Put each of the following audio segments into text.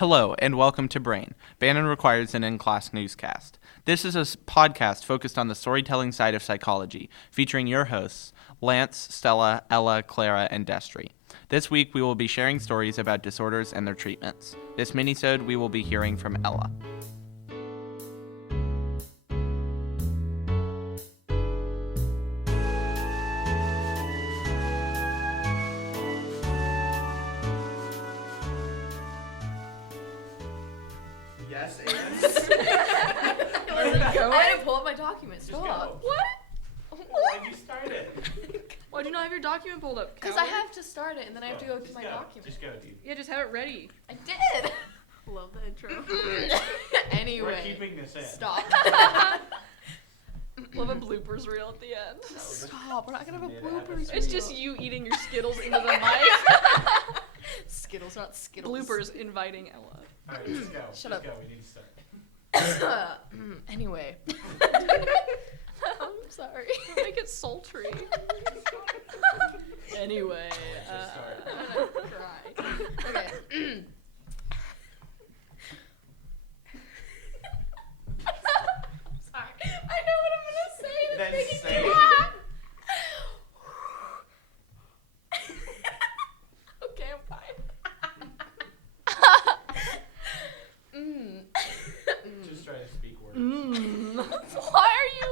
Hello, and welcome to B.R.A.I.N, Bannon Requires an In-Class Newscast. This is a podcast focused on the storytelling side of psychology, featuring your hosts, Lance, Stella, Ella, Clara, and Destry. This week, we will be sharing stories about disorders and their treatments. This minisode, we will be hearing from Ella. Yes, and? I had to pull up my document. Stop. What? Why'd you start it? Why'd you not have your document pulled up? Because I have to start it and then I have to go to my go. document. Just go, dude. Yeah, just have it ready. I did. Love the intro. Anyway. We're keeping this in. Stop. Love a bloopers reel at the end. Stop. We're not gonna have a Yeah, bloopers. It's reel. just you eating your Skittles into the mic. Skittles, not Skittles. Bloopers inviting Ella. Alright, just go. Shut up. Just go. We need to start. Anyway. I'm sorry. Don't make it sultry. Anyway, I'm gonna cry. Okay. Sorry. I know what I'm gonna say. Then That's making say me it. laugh. Okay, I'm fine. Just try to speak words. Why are you?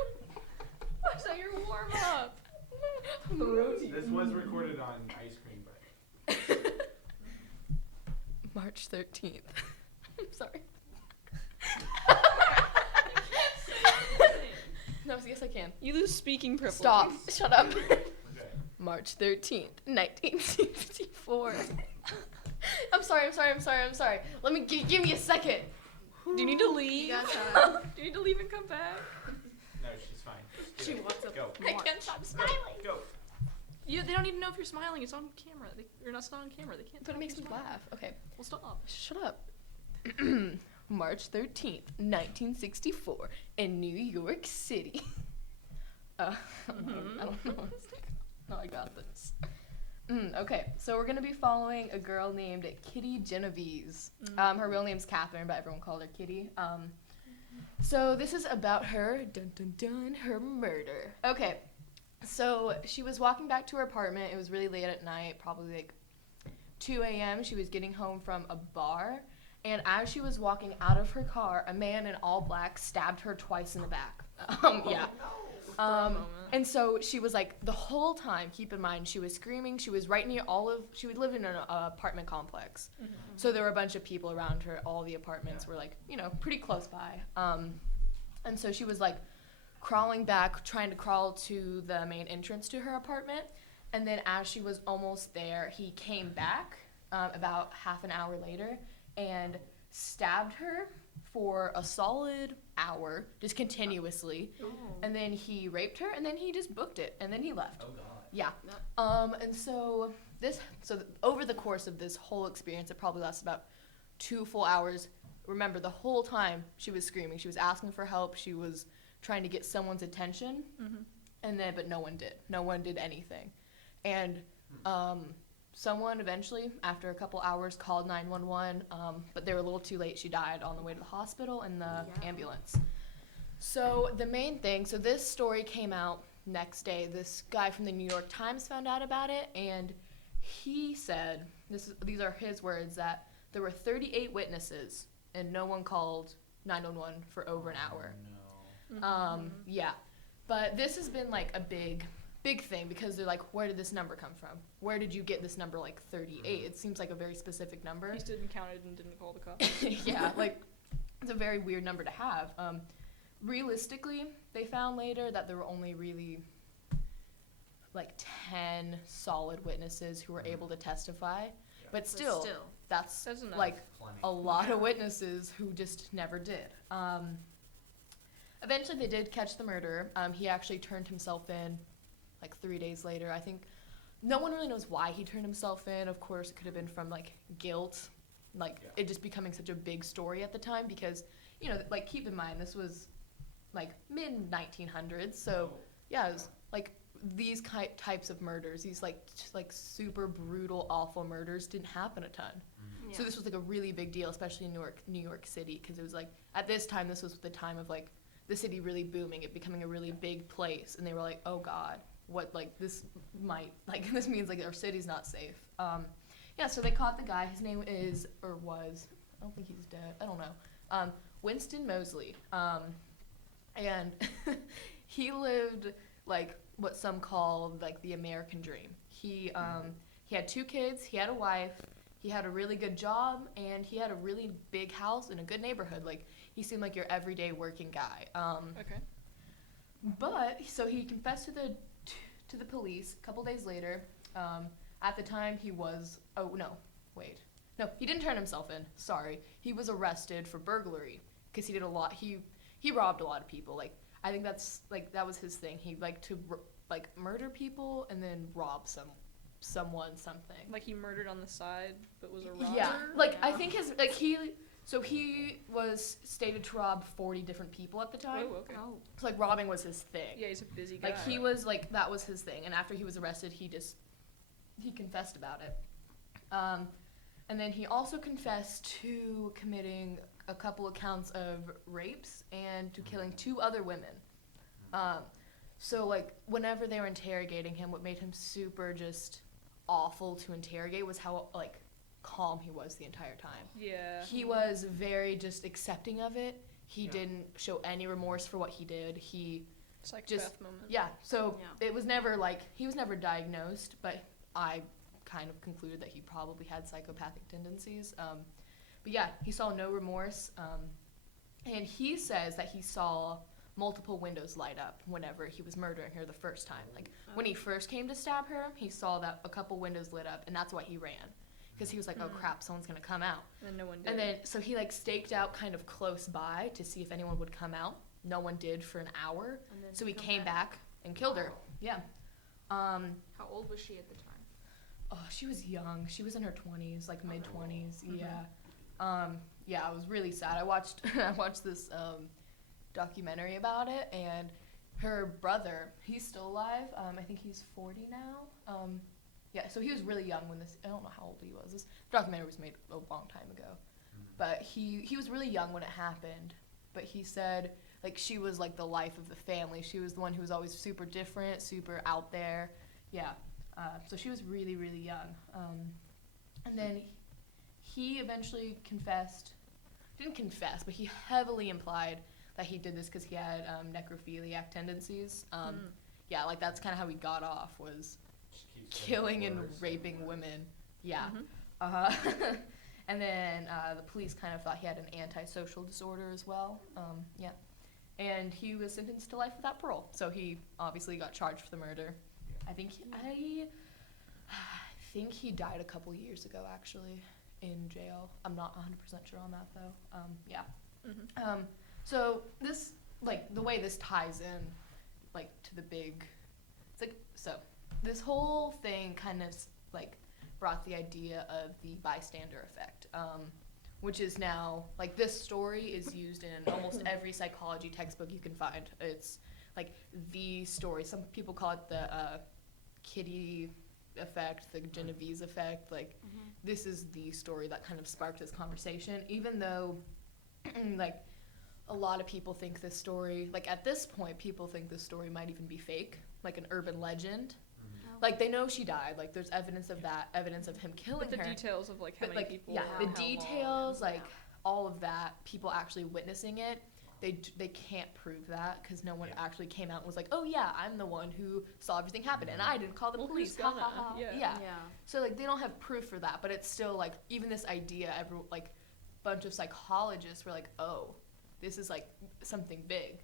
Why is that your warm up? This was recorded on ice cream break. March 13th. I'm sorry. No, yes I can. You lose speaking privilege. Stop. Shut up. Okay. March 13th, 1964. I'm sorry. Let me give me a second. Do you need to leave? got time. Do you need to leave and come back? No, she's fine. Just She do it. wants a Go. I can't stop smiling. Go. They don't even know if you're smiling. It's on camera. You're not on camera. They can't. But it tell makes if me you're smiling. laugh. Okay. Well, stop. Shut up. March 13th, 1964, in New York City. I don't know. No, I got this. Okay, so we're gonna be following a girl named Kitty Genovese. Her real name's Catherine, but everyone called her Kitty. So this is about her, her murder. Okay, so she was walking back to her apartment. It was really late at night, probably like 2 a.m. She was getting home from a bar, and as she was walking out of her car, a man in all black stabbed her twice in the back. Yeah. For a moment. And so she was like, the whole time, keep in mind, she was screaming. She was right near she would live in an apartment complex. Mm-hmm. So there were a bunch of people around her. All the apartments were like, pretty close by. And so she was like crawling back, trying to crawl to the main entrance to her apartment. And then as she was almost there, he came back about half an hour later and stabbed her for a solid hour, just continuously. Ooh. And then he raped her, and then he just booked it, and then he left. Oh, God. Yeah. And so over the course of this whole experience, it probably lasted about 2 full hours. Remember, the whole time she was screaming. She was asking for help. She was trying to get someone's attention, but no one did. No one did anything. And someone eventually, after a couple hours, called 911, but they were a little too late. She died on the way to the hospital in the ambulance. So the main thing, this story came out next day. This guy from the New York Times found out about it, and he said, these are his words, that there were 38 witnesses, and no one called 911 for over an hour. No. Yeah. But this has been like a big thing because they're like, where did this number come from? Where did you get this number, like 38? It seems like a very specific number. He stood and counted and didn't call the cops. Yeah, like it's a very weird number to have. Realistically, they found later that there were only really like 10 solid witnesses who were able to testify. But still, that's enough. like Plenty. a lot of witnesses who just never did. Eventually, they did catch the murderer. He actually turned himself in like 3 days later. I think no one really knows why he turned himself in. Of course, it could have been from like guilt, it just becoming such a big story at the time because, like keep in mind, this was like mid-1900s. So, yeah, it was like these types of murders, these like super brutal, awful murders didn't happen a ton. So this was like a really big deal, especially in New York City, because it was like at this time, this was the time of like the city really booming, it becoming a really big place, and they were like, oh God, what like this might like this means like our city's not safe. So they caught the guy. His name is or was, I don't think he's dead. I don't know. Winston Moseley. And he lived like what some call like the American dream. He had 2 kids, he had a wife, he had a really good job, and he had a really big house in a good neighborhood. Like he seemed like your everyday working guy. Okay. But so he confessed to the police a couple days later. At the time he was he didn't turn himself in. Sorry, he was arrested for burglary because he did a lot. He robbed a lot of people. Like I think that's like that was his thing. He liked to like murder people and then rob someone something. Like he murdered on the side, but was a robber. Yeah, like I think his like he was stated to rob 40 different people at the time. Oh, okay. Oh. So like robbing was his thing. Yeah, he's a busy guy. Like he was like that was his thing. And after he was arrested, he confessed about it. And then he also confessed to committing a couple of counts of rapes and to killing 2 other women. So like whenever they were interrogating him, what made him super just awful to interrogate was how like calm he was the entire time. Yeah. He was very just accepting of it. He didn't show any remorse for what he did. He Psychopath moment. So Yeah. it was never like he was never diagnosed, but I kind of concluded that he probably had psychopathic tendencies. But yeah, he saw no remorse. And he says that he saw multiple windows light up whenever he was murdering her the first time. Like when he first came to stab her, he saw that a couple windows lit up, and that's why he ran. Because he was like, oh crap, someone's gonna come out. And no one did. And then, so he like staked out kind of close by to see if anyone would come out. No one did for an hour. And then So he come came back and killed her. Yeah. How old was she at the time? Oh, she was young. She was in her 20s, like mid 20s. Mhm. Yeah. Yeah, it was really sad. I watched this documentary about it, and her brother, he's still alive. I think he's 40 now. Yeah, so he was really young when I don't know how old he was. This documentary was made a long time ago. But he was really young when it happened. But he said, like, she was, like, the life of the family. She was the one who was always super different, super out there. Yeah. So she was really, really young. And then he eventually didn't confess, but he heavily implied that he did this because he had necrophiliac tendencies. Yeah, like, that's kind of how he got off, was killing and raping women. Yeah. And then the police kind of thought he had an antisocial disorder as well. Yeah. And he was sentenced to life without parole. So he obviously got charged for the murder. I think he died a couple years ago, actually, in jail. I'm not 100% sure on that, though. Yeah. So this, like, the way this ties in, like, to the big, it's like, so this whole thing kind of, like, brought the idea of the bystander effect, which is now, like, this story is used in almost every psychology textbook you can find. It's, like, the story. Some people call it the Kitty effect, the Genovese effect. Like, this is the story that kind of sparked this conversation, even though, like, a lot of people think this story, like, at this point, people think this story might even be fake, like an urban legend. Like, they know she died. Like, there's evidence of that, evidence of him killing but the her. details of, like, how But, many like, people. yeah, were- the details, like, all of that, people actually witnessing it, they can't prove that because no one actually came out and was like, oh yeah, I'm the one who saw everything happen and I didn't call the Well, police. who's Ha gonna? ha ha. Yeah. So, like, they don't have proof for that, but it's still, like, even this idea, like, bunch of psychologists were like, oh, this is, like, something big.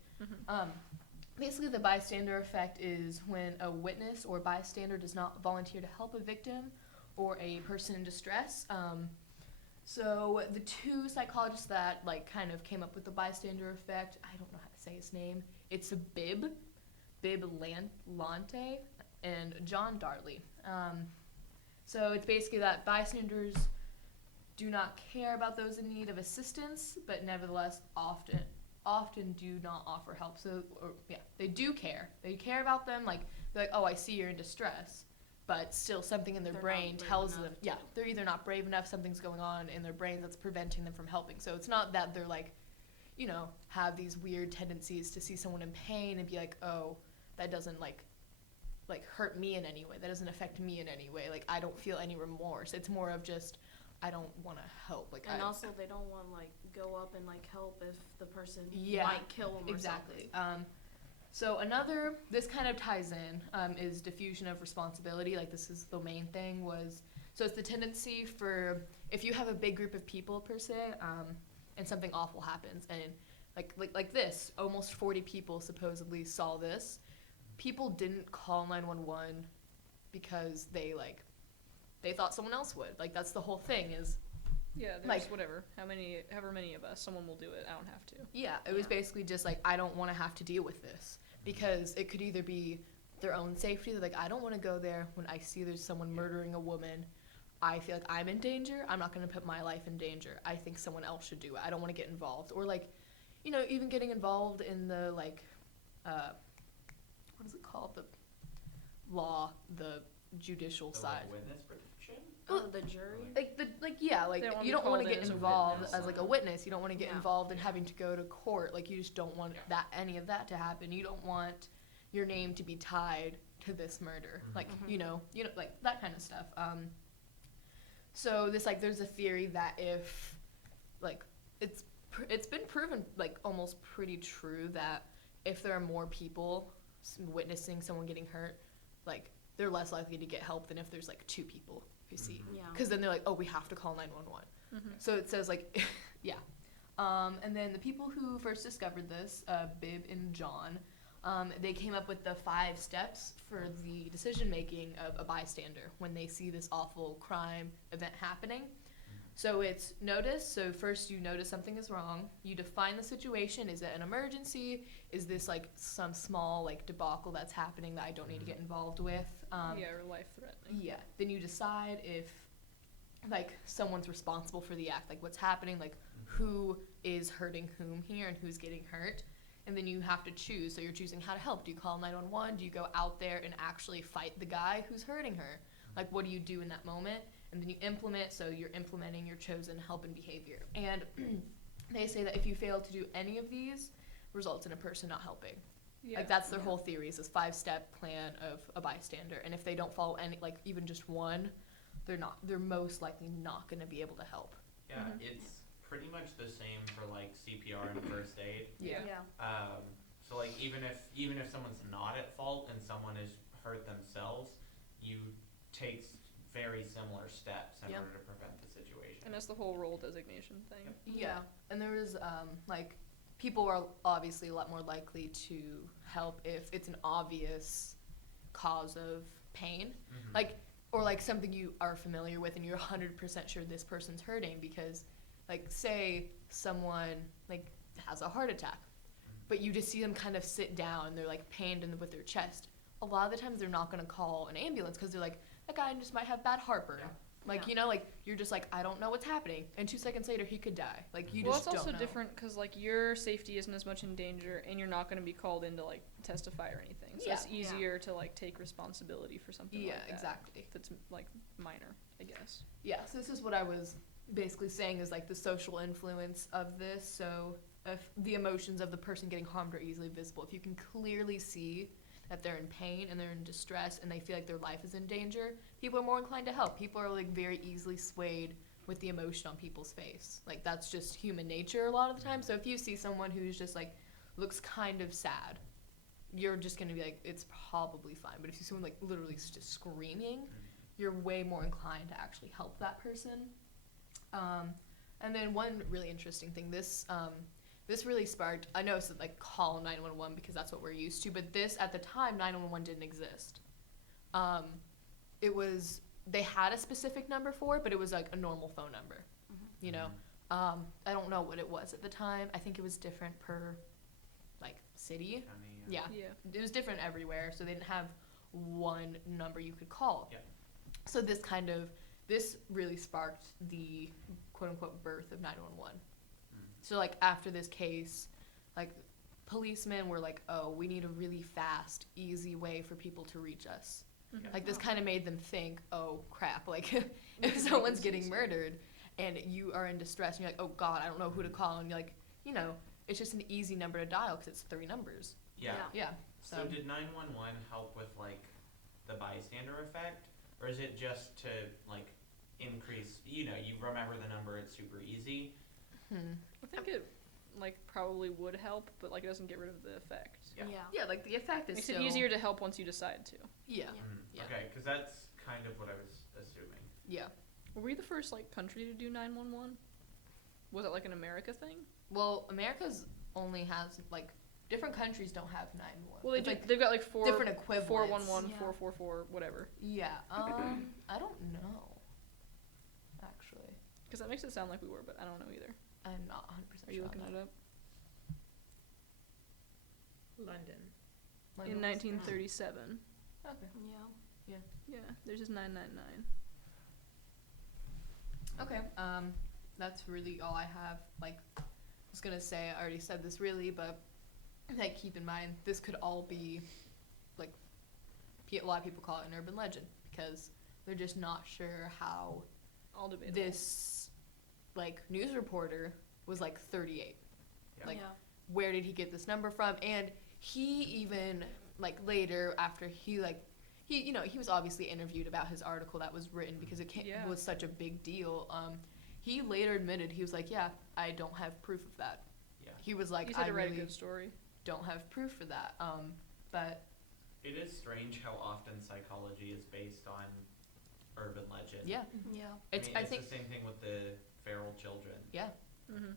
Basically, the bystander effect is when a witness or bystander does not volunteer to help a victim or a person in distress. So the 2 psychologists that, like, kind of came up with the bystander effect, I don't know how to say his name. It's a Bib Lante, and John Darley. So it's basically that bystanders do not care about those in need of assistance, but nevertheless often do not offer help. So, they do care. They care about them. Like, they're like, oh, I see you're in distress. but still something in their They're brain not brave tells enough them, to- yeah, they're either not brave enough, something's going on in their brain that's preventing them from helping. So it's not that they're like, you know, have these weird tendencies to see someone in pain and be like, oh, that doesn't like hurt me in any way. That doesn't affect me in any way. Like, I don't feel any remorse. It's more of just, I don't want to help. Like, And also, they don't want like go up and like help if the person Yeah, might kill them or exactly. something. So this kind of ties in, is diffusion of responsibility. Like, this is the main thing so it's the tendency for, if you have a big group of people per se, and something awful happens, and like this, almost 40 people supposedly saw this. People didn't call 911 because they thought someone else would. Like, that's the whole thing is, Yeah, there's like- whatever. However many of us, someone will do it. I don't have to. yeah, it was Yeah. basically just like, I don't want to have to deal with this, because it could either be their own safety. They're like, I don't want to go there when I see there's someone murdering a woman. I feel like I'm in danger. I'm not going to put my life in danger. I think someone else should do it. I don't want to get involved. Or like, you know, even getting involved in the what is it called? The law, the judicial So, side. like, witness protection? Oh, the jury. Like They don't you be don't want called to in get as a involved witness. as like a witness. You don't want to get Yeah. involved in having to go to court. Like, you just don't want Yeah. any of that to happen. You don't want your name to be tied to this murder. Mhm. Like, Mhm. you know, like that kind of stuff. So this, like, there's a theory that if, like, it's been proven, like, almost pretty true that if there are more people witnessing someone getting hurt, like, they're less likely to get help than if there's like 2 people who see. Mhm. Yeah. Because then they're like, oh, we have to call 911. Mm-hmm. So it says, like, yeah. And then the people who first discovered this, Bib and John, they came up with the 5 steps for the decision making of a bystander when they see this awful crime event happening. So it's notice. So first you notice something is wrong. You define the situation. Is it an emergency? Is this like some small like debacle that's happening that I don't need to get involved with? Yeah, or life threatening. Yeah. Then you decide if like someone's responsible for the act, like what's happening, like who is hurting whom here and who's getting hurt. And then you have to choose. So you're choosing how to help. Do you call 911? Do you go out there and actually fight the guy who's hurting her? Like, what do you do in that moment? And then you implement. So you're implementing your chosen help and behavior. And they say that if you fail to do any of these, results in a person not helping. Yeah. Like, that's their Yeah. whole theory, is this 5-step plan of a bystander. And if they don't follow any, like even just one, they're most likely not going to be able to help. Yeah, Mhm. it's pretty much the same for like CPR and first aid. Yeah. So like even if someone's not at fault and someone has hurt themselves, you take very similar steps in Yeah. order to prevent the situation. And that's the whole role designation thing. Yeah, and there was like people are obviously a lot more likely to help if it's an obvious cause of pain, Mhm. like, or like something you are familiar with and you're 100% sure this person's hurting, because like say someone like has a heart attack, but you just see them kind of sit down and they're like pained with their chest. A lot of the times they're not going to call an ambulance because they're like, that guy just might have bad heartburn. Yeah. Like, Yeah. you know, like, you're just like, I don't know what's happening. And 2 seconds later, he could die. Like, you Well, just it's don't also know. different because like your safety isn't as much in danger, and you're not going to be called in to like testify or anything. So Yeah. it's easier to like take responsibility for something Yeah, like that. exactly. That's like minor, I guess. Yeah, so this is what I was basically saying is, like, the social influence of this. So if the emotions of the person getting harmed are easily visible, if you can clearly see that they're in pain and they're in distress and they feel like their life is in danger, people are more inclined to help. People are, like, very easily swayed with the emotion on people's face. Like, that's just human nature a lot of the time. So if you see someone who's just, like, looks kind of sad, you're just going to be like, it's probably fine. But if you see someone, like, literally just screaming, you're way more inclined to actually help that person. And then one really interesting thing, this really sparked, I know it's like call 911 because that's what we're used to, but this, at the time, 911 didn't exist. They had a specific number for it, but it was like a normal phone number, you know? I don't know what it was at the time. I think it was different per, like, city. County, Yeah. Yeah. It was different everywhere, so they didn't have one number you could call. Yeah. So this really sparked the quote-unquote birth of 911. So, like, after this case, like, policemen were like, oh, we need a really fast, easy way for people to reach us. Mhm. Like this Oh. kind of made them think, oh crap, like if make someone's getting decisions. murdered and you are in distress and you're like, oh god, I don't know who to call, and you're like, it's just an easy number to dial because it's 3 numbers. Yeah. Yeah. So did 911 help with like the bystander effect, or is it just to like increase? You remember the number. It's super easy. I think it like probably would help, but like it doesn't get rid of the effect. Yeah. Yeah, like the effect is Makes still it easier to help once you decide to. Yeah. Mhm. Yeah. Okay, because that's kind of what I was assuming. Yeah. Were we the first like country to do 911? Was it like an America thing? Well, America's only has like different countries don't have 911. Well, It's, like they've got like four different equivalents. 411, Yeah. 444, whatever. Yeah. I don't know. Actually, Because that makes it sound like we were, but I don't know either. I'm not 100% Are you sure. looking it up? London. In 1937. Okay. Yeah. Yeah, there's just 999. Okay. That's really all I have. Like, I was gonna say I already said this really, but like keep in mind this could all be like a lot of people call it an urban legend because they're just not sure how All debatable. this like news reporter was like 38. Yeah. Like, where did he get this number from? And he even like later after he was obviously interviewed about his article that was written because it Yeah. was such a big deal. He later admitted he was like, yeah, I don't have proof of that. Yeah. He was like, you said I to write really a good story. don't have proof for that. But It is strange how often psychology is based on urban legend. yeah, Yeah. it's I I think the same thing with the feral children. yeah. Mm-hmm.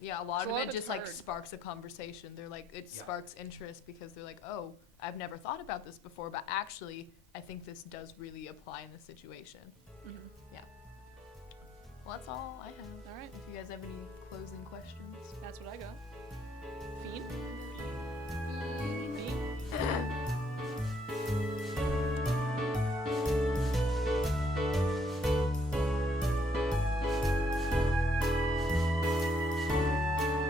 Yeah, a lot So of a lot it of just it's like hard. sparks a conversation. They're like, it Yeah. sparks interest because they're like, oh, I've never thought about this before, but actually, I think this does really apply in this situation. Mm-hmm. Well, that's all I have. All right, If you guys have any closing questions. that's what I got. Fiend?